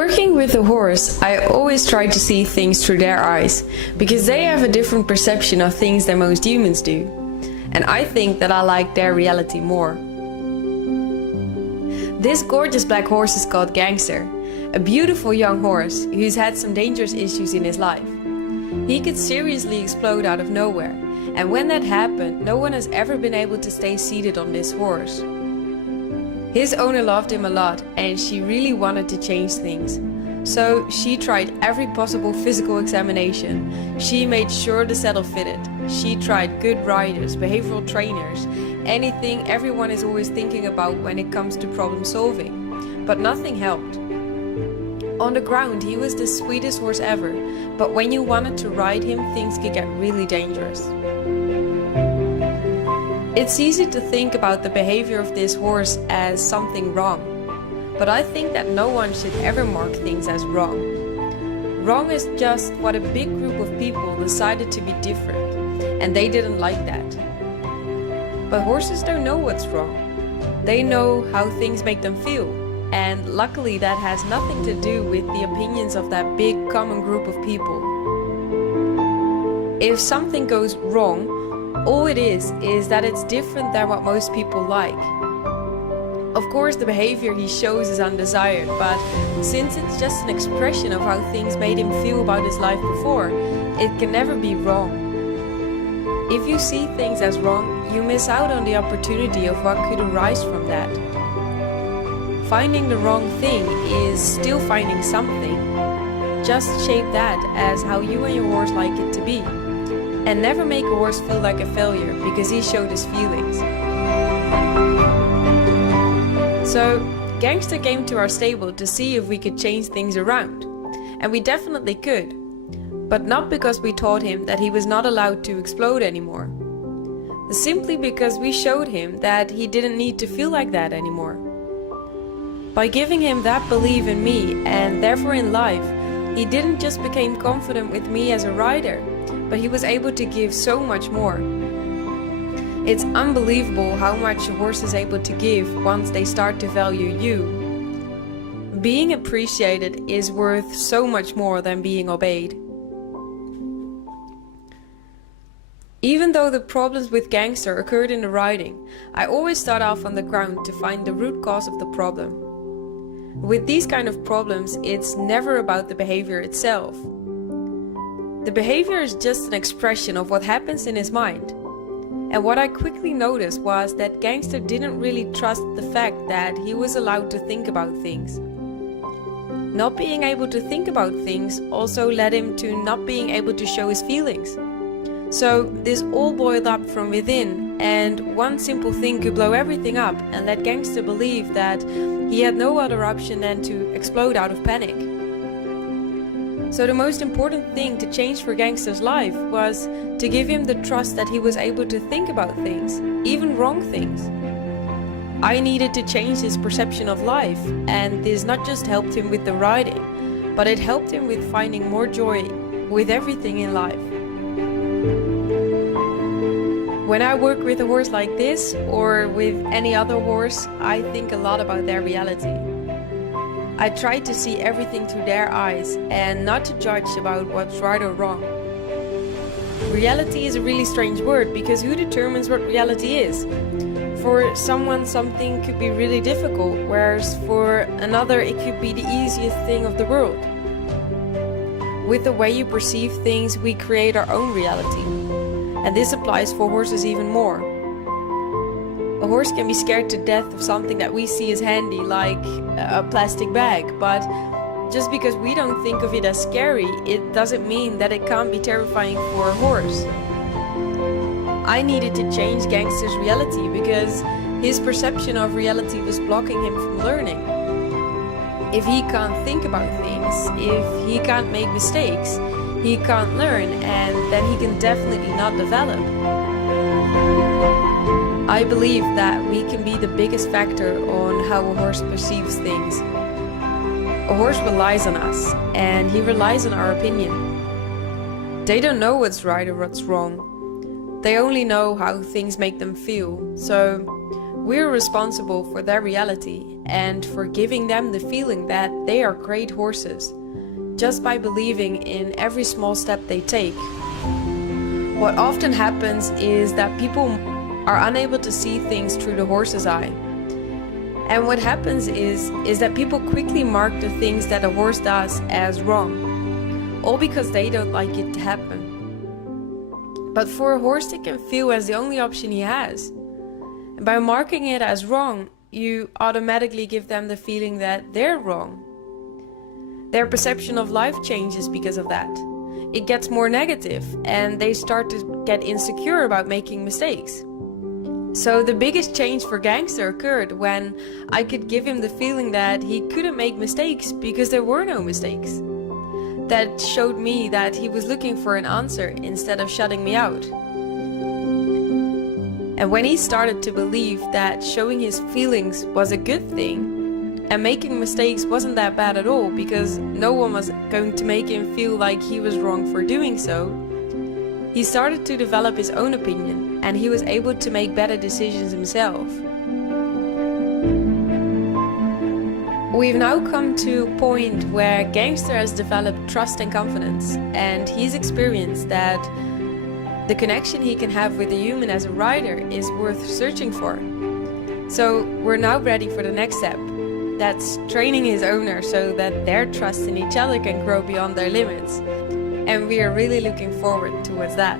working with a horse, I always try to see things through their eyes, because they have a different perception of things than most humans do. And I think that I like their reality more. This gorgeous black horse is called Gangster, a beautiful young horse who's had some dangerous issues in his life. He could seriously explode out of nowhere, and when that happened, no one has ever been able to stay seated on this horse. His owner loved him a lot, and she really wanted to change things. So she tried every possible physical examination. She made sure the saddle fitted. She tried good riders, behavioral trainers, anything everyone is always thinking about when it comes to problem solving. But nothing helped. On the ground, he was the sweetest horse ever, but when you wanted to ride him, things could get really dangerous. It's easy to think about the behavior of this horse as something wrong, but I think that no one should ever mark things as wrong. Wrong is just what a big group of people decided to be different, and they didn't like that. But horses don't know what's wrong. They know how things make them feel, and luckily that has nothing to do with the opinions of that big common group of people. If something goes wrong, all it is that it's different than what most people like. Of course, the behavior he shows is undesired, but since it's just an expression of how things made him feel about his life before, it can never be wrong. If you see things as wrong, you miss out on the opportunity of what could arise from that. Finding the wrong thing is still finding something. Just shape that as how you and your horse like it to be. And never make a horse feel like a failure because he showed his feelings. So, Gangster came to our stable to see if we could change things around. And we definitely could. But not because we taught him that he was not allowed to explode anymore. Simply because we showed him that he didn't need to feel like that anymore. By giving him that belief in me, and therefore in life, he didn't just become confident with me as a rider, but he was able to give so much more. It's unbelievable how much a horse is able to give once they start to value you. Being appreciated is worth so much more than being obeyed. Even though the problems with Gangster occurred in the riding, I always start off on the ground to find the root cause of the problem. With these kind of problems, it's never about the behavior itself. The behavior is just an expression of what happens in his mind. And what I quickly noticed was that Gangster didn't really trust the fact that he was allowed to think about things. Not being able to think about things also led him to not being able to show his feelings. So this all boiled up from within, and one simple thing could blow everything up and let Gangster believe that he had no other option than to explode out of panic. So the most important thing to change for Gangster's life was to give him the trust that he was able to think about things, even wrong things. I needed to change his perception of life, and this not just helped him with the riding, but it helped him with finding more joy with everything in life. When I work with a horse like this, or with any other horse, I think a lot about their reality. I try to see everything through their eyes and not to judge about what's right or wrong. Reality is a really strange word because who determines what reality is? For someone, something could be really difficult, whereas for another, it could be the easiest thing of the world. With the way you perceive things, we create our own reality. And this applies for horses even more. A horse can be scared to death of something that we see as handy, like a plastic bag, but just because we don't think of it as scary, it doesn't mean that it can't be terrifying for a horse. I needed to change Gangster's reality because his perception of reality was blocking him from learning. If he can't think about things, if he can't make mistakes, he can't learn, and then he can definitely not develop. I believe that we can be the biggest factor on how a horse perceives things. A horse relies on us, and he relies on our opinion. They don't know what's right or what's wrong. They only know how things make them feel, so we're responsible for their reality, and for giving them the feeling that they are great horses, just by believing in every small step they take. What often happens is that people are unable to see things through the horse's eye. And what happens is that people quickly mark the things that a horse does as wrong, all because they don't like it to happen. But for a horse, it can feel as the only option he has. And by marking it as wrong, you automatically give them the feeling that they're wrong. Their perception of life changes because of that. It gets more negative, and they start to get insecure about making mistakes. So the biggest change for Gangster occurred when I could give him the feeling that he couldn't make mistakes because there were no mistakes. That showed me that he was looking for an answer instead of shutting me out. And when he started to believe that showing his feelings was a good thing, and making mistakes wasn't that bad at all because no one was going to make him feel like he was wrong for doing so, he started to develop his own opinion, and he was able to make better decisions himself. We've now come to a point where Gangster has developed trust and confidence, and he's experienced that the connection he can have with a human as a rider is worth searching for. So we're now ready for the next step. That's training his owner so that their trust in each other can grow beyond their limits. And we are really looking forward towards that.